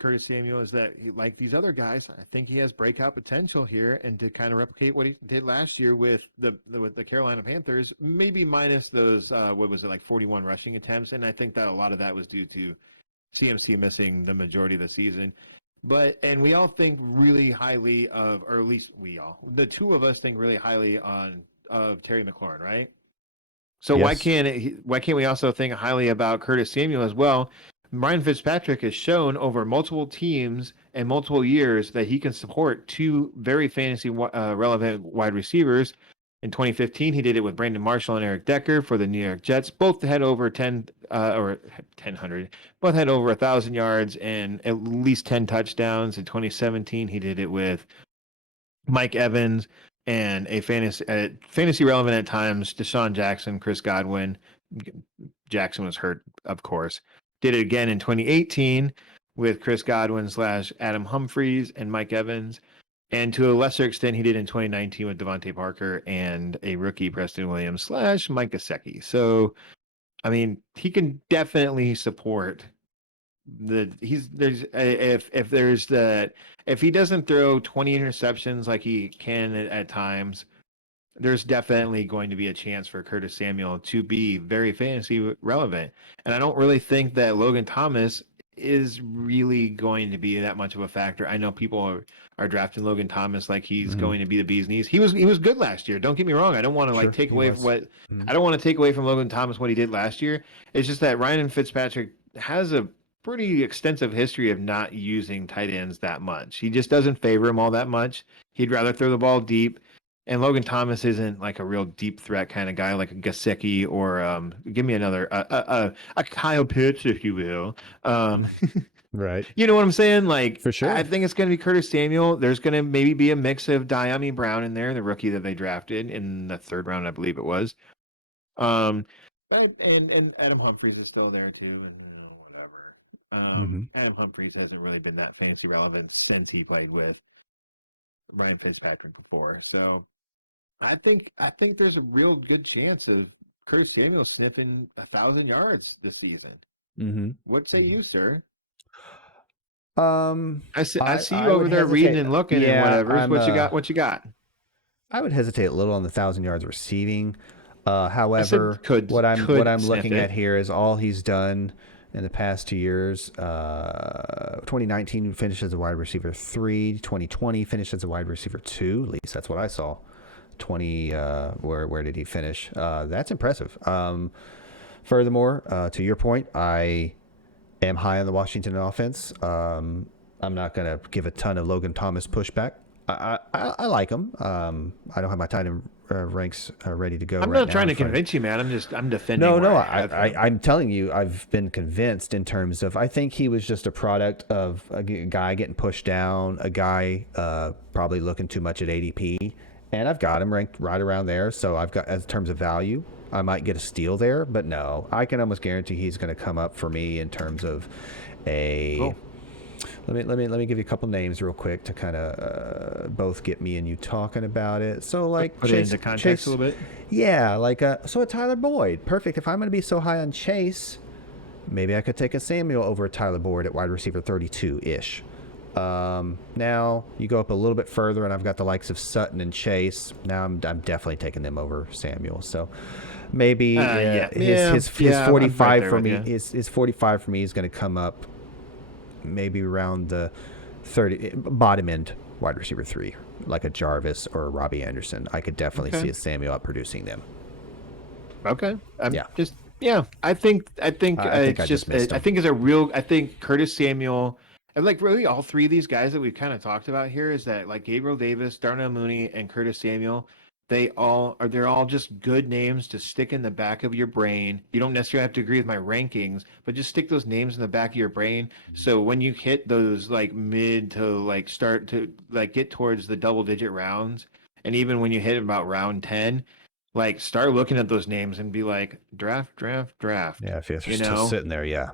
Curtis Samuel is that like these other guys, I think he has breakout potential here, and to kind of replicate what he did last year with the Carolina Panthers, maybe minus those 41 rushing attempts, and I think that a lot of that was due to CMC missing the majority of the season. And we all think really highly of, or at least the two of us think really highly of Terry McLaurin, right? So yes. Why can't we also think highly about Curtis Samuel as well? Ryan Fitzpatrick has shown over multiple teams and multiple years that he can support two very fantasy relevant wide receivers. In 2015, he did it with Brandon Marshall and Eric Decker for the New York Jets. Both had over 1,000, both had over 1,000 yards and at least 10 touchdowns. In 2017, he did it with Mike Evans and a fantasy relevant at times, Deshaun Jackson, Chris Godwin. Jackson was hurt, of course. Did it again in 2018 with Chris Godwin / Adam Humphries and Mike Evans. And to a lesser extent, he did in 2019 with Devontae Parker and a rookie, Preston Williams / Mike Gesicki. So, I mean, he can definitely support if he doesn't throw 20 interceptions like he can at times, there's definitely going to be a chance for Curtis Samuel to be very fantasy relevant. And I don't really think that Logan Thomas is really going to be that much of a factor. I know people are drafting Logan Thomas like he's going to be the bee's knees. He was good last year. Don't get me wrong. I don't want to take away I don't want to take away from Logan Thomas what he did last year. It's just that Ryan Fitzpatrick has a pretty extensive history of not using tight ends that much. He just doesn't favor him all that much. He'd rather throw the ball deep. And Logan Thomas isn't like a real deep threat kind of guy like a Gesicki or give me another a Kyle Pitts, if you will. Right. You know what I'm saying? Like, for sure. I think it's going to be Curtis Samuel. There's going to maybe be a mix of Diami Brown in there, the rookie that they drafted in the 3rd round, I believe it was. And Adam Humphries is still there too, and whatever. Adam Humphries hasn't really been that fantasy relevant since he played with Ryan Fitzpatrick before. So I think there's a real good chance of Curtis Samuel sniffing 1,000 yards this season. What say you, sir? I see you over there reading and looking and whatever. What you got? I would hesitate a little on the 1,000 yards receiving. However, what I'm looking at here is all he's done in the past 2 years. 2019 finished as a wide receiver 3. 2020 finished as a wide receiver 2. At least that's what I saw. 20 where did he finish? That's impressive. Furthermore, to your point, I am high on the Washington offense. I'm not going to give a ton of Logan Thomas pushback. I like him. I don't have my tight end ranks ready to go. I'm not trying to convince you, man. I'm defending. No. I'm telling you, I've been convinced in terms of I think he was just a product of a guy getting pushed down, a guy probably looking too much at ADP, and I've got him ranked right around there. So I've got, as terms of value, I might get a steal there, but no, I can almost guarantee he's going to come up for me in terms of a. Oh. Let me give you a couple names real quick to kind of both get me and you talking about it. So like put it into context a little bit. Yeah, like so a Tyler Boyd, perfect. If I'm going to be so high on Chase, maybe I could take a Samuel over a Tyler Boyd at wide receiver 32-ish. Now you go up a little bit further, and I've got the likes of Sutton and Chase. Now I'm definitely taking them over Samuel. So maybe his 45 for me. His 45 for me is going to come up maybe around the 30 bottom end wide receiver 3, like a Jarvis or a Robbie Anderson. I could definitely see a Samuel out producing them. Okay. I think Curtis Samuel and like really all three of these guys that we've kind of talked about here is that like Gabriel Davis, Darnell Mooney, and Curtis Samuel, they're all just good names to stick in the back of your brain. You don't necessarily have to agree with my rankings, but just stick those names in the back of your brain. So when you hit those like mid to like start to like get towards the double digit rounds, and even when you hit about round 10, like start looking at those names and be like draft. Yeah, if you're still sitting there, yeah.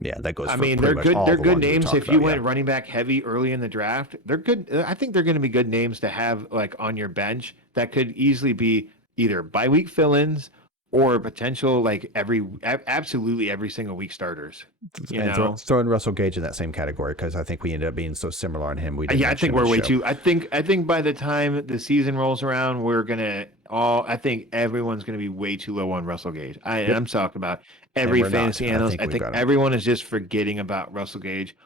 That goes. I mean, they're good names. If you went running back heavy early in the draft, they're good. I think they're going to be good names to have like on your bench that could easily be either bye week fill-ins or potential like absolutely every single week starters. Throwing Russell Gage in that same category because I think we ended up being so similar on him. I think we're way too. I think by the time the season rolls around, I think everyone's gonna be way too low on Russell Gage. I'm talking about every fantasy analyst. I think everyone is just forgetting about Russell Gage.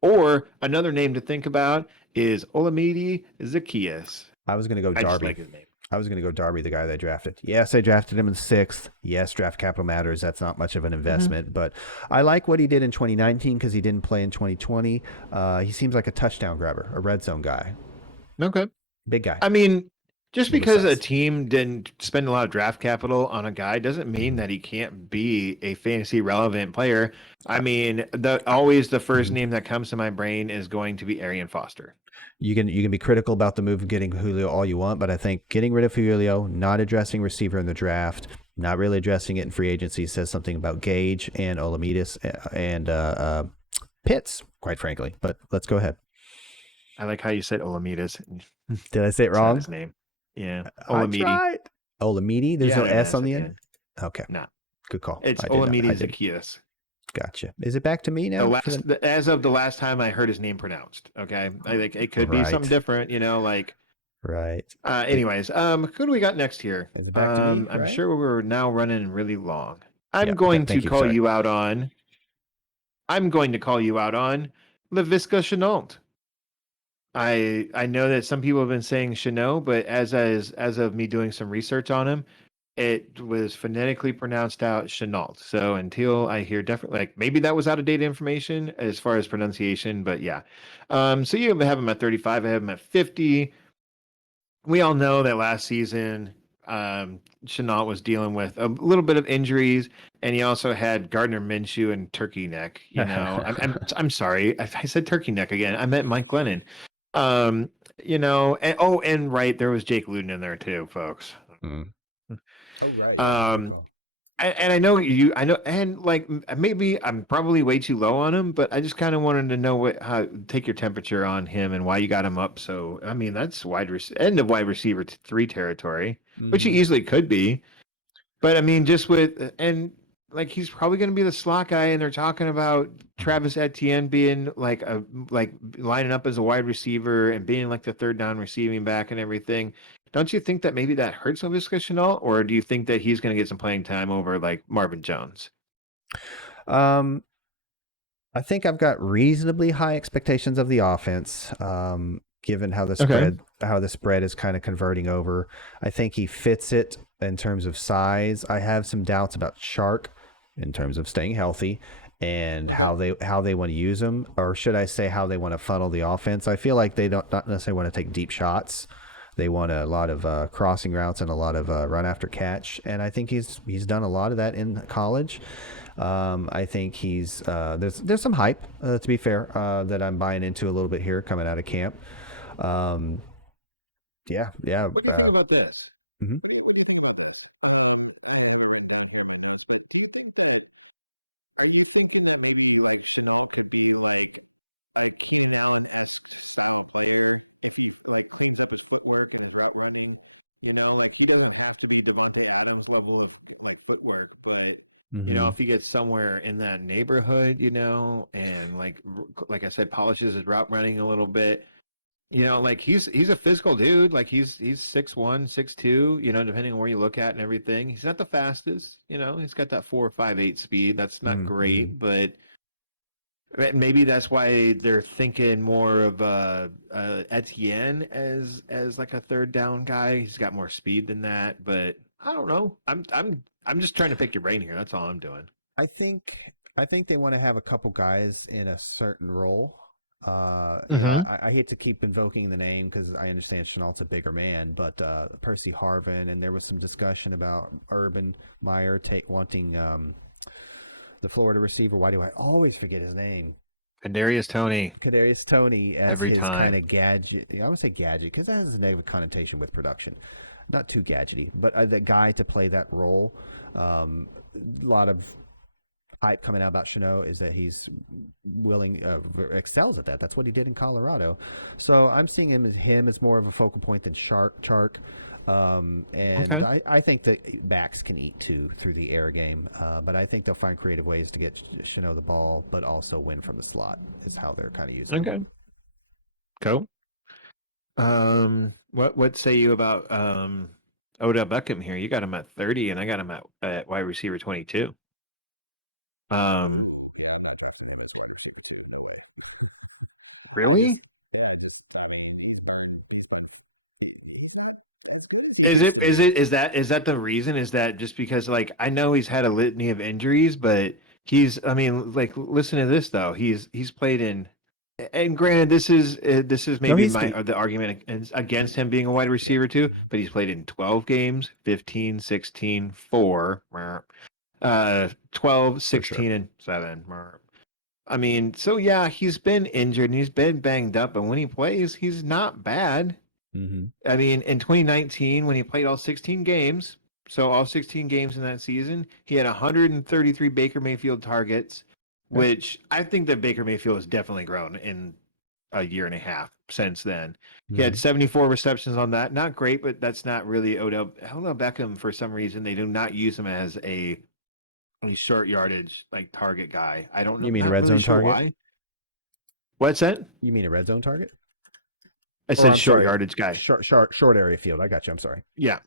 Or another name to think about is Olamide Zaccheaus. I was going to go Darby. I just like his name. I was going to go Darby, the guy they drafted. Yes, I drafted him in the 6th. Yes, draft capital matters. That's not much of an investment, but I like what he did in 2019 because he didn't play in 2020. He seems like a touchdown grabber, a red zone guy, Okay. big guy. I mean, just Middle because a size. team didn't spend a lot of draft capital on a guy doesn't mean that he can't be a fantasy relevant player. I mean, always the first Mhm. name that comes to my brain is going to be Arian Foster. You can be critical about the move of getting Julio all you want, but I think getting rid of Julio, not addressing receiver in the draft, not really addressing it in free agency says something about Gage and Olamides and Pitts, quite frankly. But let's go ahead. I like how you said Olamides. Did I say it It's not wrong? his name. Yeah, I Olamide. tried. Olamide. You There's no had an S S on at the the end. end. Okay, No, good call. it's I did not. I Olamide did. Zacchaeus. Gotcha. Is it back to me now? As of the last time I heard his name pronounced. Okay, I think it could be something Right. different. Like. Right. Anyways, who do we got next here? Is it back to me? I'm Right. sure we're now running really long. I'm Yeah. going to Thank you. call Sorry. you out on. I'm going to call you out on Laviska Shenault. I know that some people have been saying Chenault, but as of me doing some research on him, it was phonetically pronounced out Chenault. So until I hear definitely like maybe that was out of date information as far as pronunciation, but yeah. So you have him at 35. I have him at 50. We all know that last season, Chenault was dealing with a little bit of injuries, and he also had Gardner Minshew and turkey neck. I'm sorry, I said turkey neck again. I meant Mike Glennon. And right, there was Jake Luton in there too, folks. Mm. Oh, right. Um, and I know I know, and like maybe I'm probably way too low on him, but I just kind of wanted to know take your temperature on him and why you got him up. So I mean, that's end of wide receiver 3 territory, which he Mm-hmm. easily could be. But I mean, just with and like he's probably going to be the slot guy, and they're talking about Travis Etienne being like lining up as a wide receiver and being like the third down receiving back and everything. Don't you think that maybe that hurts Laviska Shenault, or do you think that he's going to get some playing time over like Marvin Jones? Um, I think I've got reasonably high expectations of the offense, given Okay. how the spread is kind of converting over. I think he fits it in terms of size. I have some doubts about Shark in terms of staying healthy and how they want to use him, or should I say how they want to funnel the offense. I feel like they don't not necessarily want to take deep shots. They want a lot of crossing routes and a lot of run after catch, and I think he's done a lot of that in college. I think he's there's some hype, to be fair, that I'm buying into a little bit here coming out of camp. Um, yeah. What do you think about this? Mhm. Are you thinking that maybe like Chenault could be like a Keenan Allen-esque style player if he like cleans up his footwork and his route running? Like he doesn't have to be Devontae Adams level of like footwork, but Mhm. if he gets somewhere in that neighborhood, and like I said, polishes his route running a little bit. Like he's a physical dude. Like he's 6'1", 6'2", depending on where you look at and everything. He's not the fastest, he's got that 4.58 speed. That's not Mhm. great, but maybe that's why they're thinking more of Etienne as like a third down guy. He's got more speed than that, but I don't know. I'm just trying to pick your brain here. That's all I'm doing. I think I think they want to have a couple guys in a certain role. Mm-hmm. I hate to keep invoking the name because I understand Chenault's a bigger man, but Percy Harvin, and there was some discussion about Urban Meyer wanting the Florida receiver. Why do I always forget his name? And Darius Tony Kadarius Tony as every his kind time. of gadget. I would say gadget because that has a negative connotation with production. Not too gadgety, but the guy to play that role. A lot of hype coming out about Chenault is that he's excels at that. That's what he did in Colorado. So I'm seeing him as more of a focal point than Chark. And Okay. I think that backs can eat too through the air game, but I think they'll find creative ways to get Chenault the ball, but also win from the slot is how they're kind of using him. Okay. Cool. What say you about Odell Beckham here? You got him at 30, and I got him at wide receiver 22. Um, really? Is that the reason? Is that just because like I know he's had a litany of injuries, but I mean like listen to this though. He's played in, and granted this is No, maybe the argument against him being a wide receiver too, but he's played in 12 games, 15, 16, 4, 12, for sure. 16 and 7. I mean, so yeah, he's been injured and he's been banged up, and when he plays, he's not bad. Mm-hmm. I mean, in 2019, when he played all 16 games, so all 16 games in that season, he had 133 Baker Mayfield targets, Okay. which I think that Baker Mayfield has definitely grown in a year and a half since then. He Mm-hmm. had 74 receptions on that. Not great, but that's not really Odell Beckham. For some reason, they do not use him as a short yardage like target guy. I don't know. You mean a Not red really zone sure target? why. What's that? You mean a red zone target? I Or said I'm short sorry, yardage guy. short area field. I got you. I'm sorry. Yeah.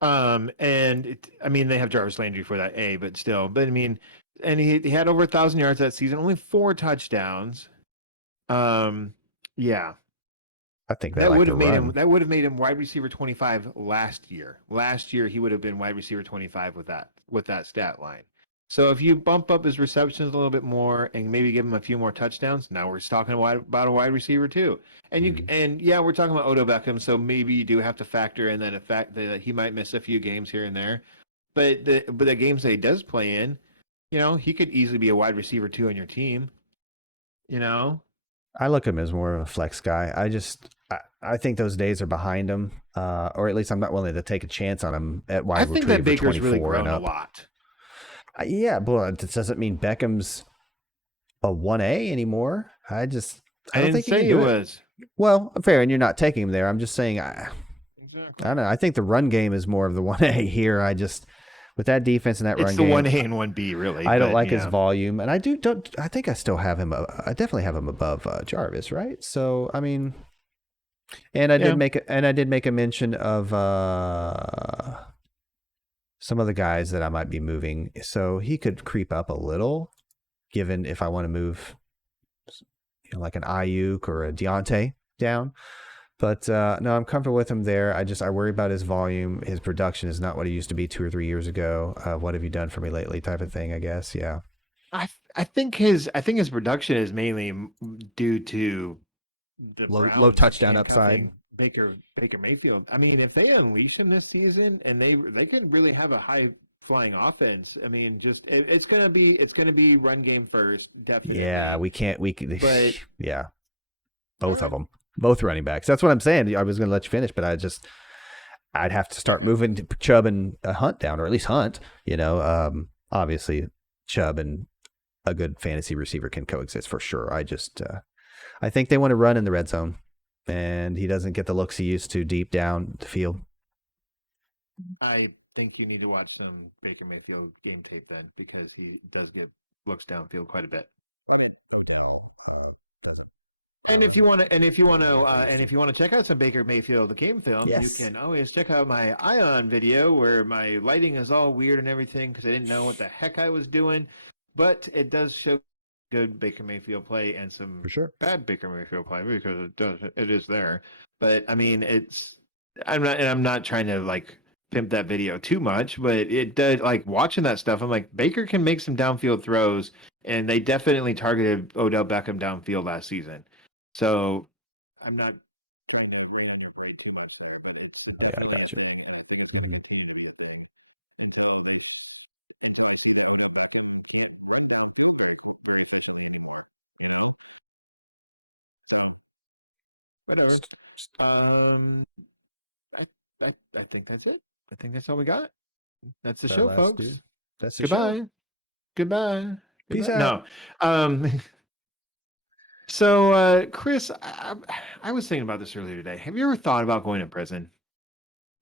And I mean, they have Jarvis Landry for that but still, but I mean, and he had over 1,000 yards that season, only 4 touchdowns. Yeah, I think they like to run. that would have made him wide receiver 25 last year. Last year he would have been wide receiver 25 with that stat line. So if you bump up his receptions a little bit more and maybe give him a few more touchdowns, now we're talking about a wide receiver too. And yeah, we're talking about Odell Beckham, so maybe you do have to factor in that effect that he might miss a few games here and there. But the games that he does play in, he could easily be a wide receiver too on your team. You know, I look at him as more of a flex guy. I think those days are behind him, or at least I'm not willing to take a chance on him at wide I think receiver that Baker's 24 really and grown a up. lot. Yeah, but it doesn't mean Beckham's a 1A anymore. I don't didn't think he say can he do it. was. Well, fair, and you're not taking him there. I'm just saying, I Exactly. don't know. I think the run game is more of the 1A here. With that defense and that It's run the game, 1A and 1B, really. I don't but, like his volume, and I think I still have him. I definitely have him above Jarvis, right? So I mean, and I Yeah. did make a mention of some of the guys that I might be moving, so he could creep up a little, given if I want to move, like an Ayuk or a Deontay down. But no, I'm comfortable with him there. I worry about his volume. His production is not what he used to be 2 or 3 years ago. What have you done for me lately? Type of thing, I guess. Yeah. I think his production is mainly due to the Low Browns touchdown upside. Baker Mayfield. I mean, if they unleash him this season and they could really have a high flying offense. I mean, just it's gonna be run game first, definitely. Yeah, But yeah, both of them, both running backs. That's what I'm saying. I was going to let you finish, but I'd have to start moving Chubb and Hunt down, or at least Hunt. Obviously Chubb and a good fantasy receiver can coexist for sure. I think they want to run in the red zone, and he doesn't get the looks he used to deep down the field. I think you need to watch some Baker Mayfield game tape then, because he does get looks downfield quite a bit. And if you want to check out some Baker Mayfield game film, Yes. you can always check out my Ion video where my lighting is all weird and everything because I didn't know what the heck I was doing, but it does show good Baker Mayfield play and some For sure. bad Baker Mayfield play because it is there. But I mean, I'm not trying to like pimp that video too much, but it does, like, watching that stuff, I'm like, Baker can make some downfield throws, and they definitely targeted Odell Beckham downfield last season. So I'm not trying to bring him too much there, but Oh, yeah, I got you. I think it's going to continue to be the case until they implement Odell Beckham and can't run downfield very efficiently anymore, you know? So, whatever. I think that's it. I think that's all we got. That's the show, folks. Dude. That's the Goodbye. show. Goodbye. Peace Goodbye. out. No. So, Chris, I was thinking about this earlier today. Have you ever thought about going to prison?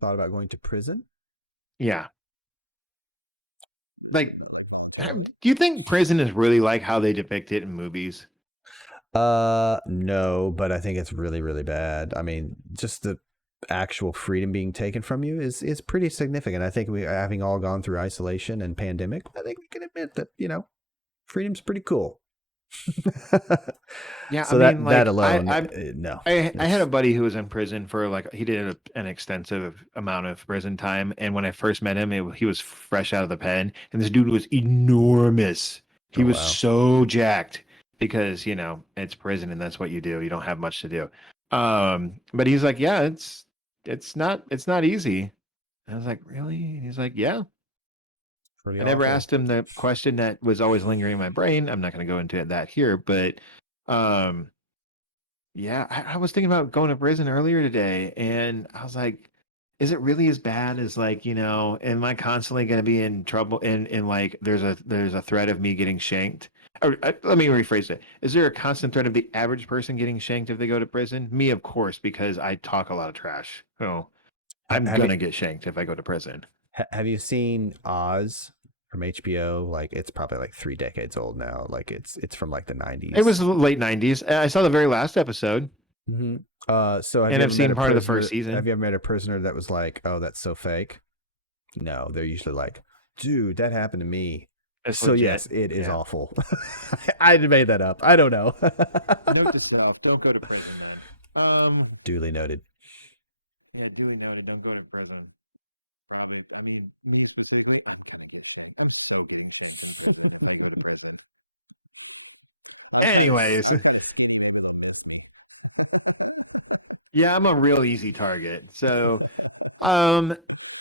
Thought about going to prison? Yeah. Like, do you think prison is really like how they depict it in movies? No, but I think it's really, really bad. I mean, just the actual freedom being taken from you is pretty significant. I think we, having all gone through isolation and pandemic, I think we can admit that, freedom's pretty cool. Yeah, I So mean, that like alone, no. I had a buddy who was in prison for like he did an extensive amount of prison time, and when I first met him, he was fresh out of the pen, and this dude was enormous. He Oh was wow. so jacked because it's prison and that's what you do. You don't have much to do. But he's like, yeah, it's not easy. I was like, really? And he's like, yeah. Pretty I never awful. asked him the question that was always lingering in my brain. I'm not going to go into that here, but um, yeah, I was thinking about going to prison earlier today, and I was like, is it really as bad as like, am I constantly going to be in trouble in like there's a threat of me getting shanked? Or, let me rephrase it. Is there a constant threat of the average person getting shanked if they go to prison? Me, of course, because I talk a lot of trash. So I'm Have you gonna get shanked if I go to prison. have you seen Oz from HBO? Like it's probably like 3 decades old now. Like it's from like the It was 90s. late '90s. I saw the very last episode, Mm-hmm. So have and you I've ever met seen a part of the first prisoner? Have season. you ever met a prisoner that was like, "Oh, that's so fake"? No, they're usually like, "Dude, that happened to me." It's So legit. yes, it is Yeah. awful. I made that up. I don't know. Note to self: don't go to prison, man. Duly noted. Yeah, duly noted. Don't go to prison. Probably. I mean, me specifically, I'm gonna get shanked. I'm so getting shanked. I go to prison. Anyways, yeah, I'm a real easy target. So, um,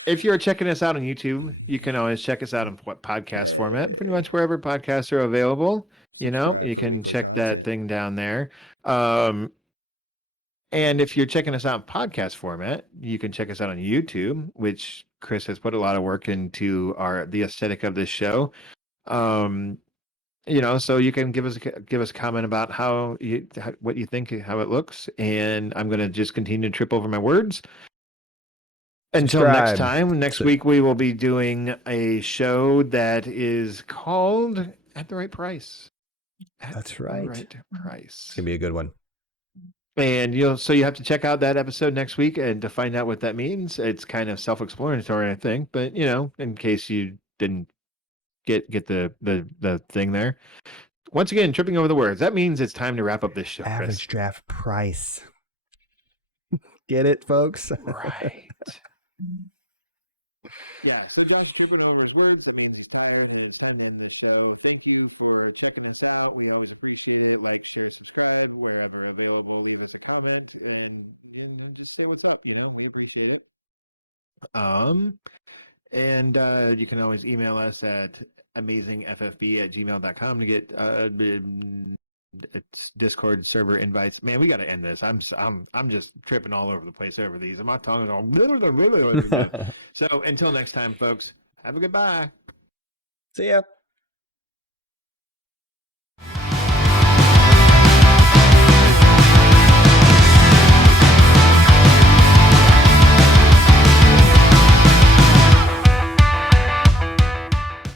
if you're checking us out on YouTube, you can always check us out in what podcast format, pretty much wherever podcasts are available. You can check that thing down there. Um, and if you're checking us out in podcast format, you can check us out on YouTube, which Chris has put a lot of work into the aesthetic of this show. Um, so you can give us a comment about what you think, how it looks, and I'm gonna just continue to trip over my words. Until next Subscribe. time, next So, week we will be doing a show that is called At the Right Price. At that's the right. Right It's Price. gonna be a good one. And you have to check out that episode next week and to find out what that means. It's kind of self-explanatory, I think, but in case you didn't get the thing there. Once again, tripping over the words. That means it's time to wrap up this show, Chris. Average draft price. Get it, folks? Right. Yeah, so John's tripping over his words. That means he's tired and it's time to end the show. Thank you for checking us out. We always appreciate it. Like, share, subscribe, wherever available. Leave us a comment and just say what's up. We appreciate it. And you can always email us at amazingffb@gmail.com to get it's Discord server invites. Man, we got to end this. I'm just tripping all over the place over these. My tongue is all. So until next time, folks. Have a good bye. See ya.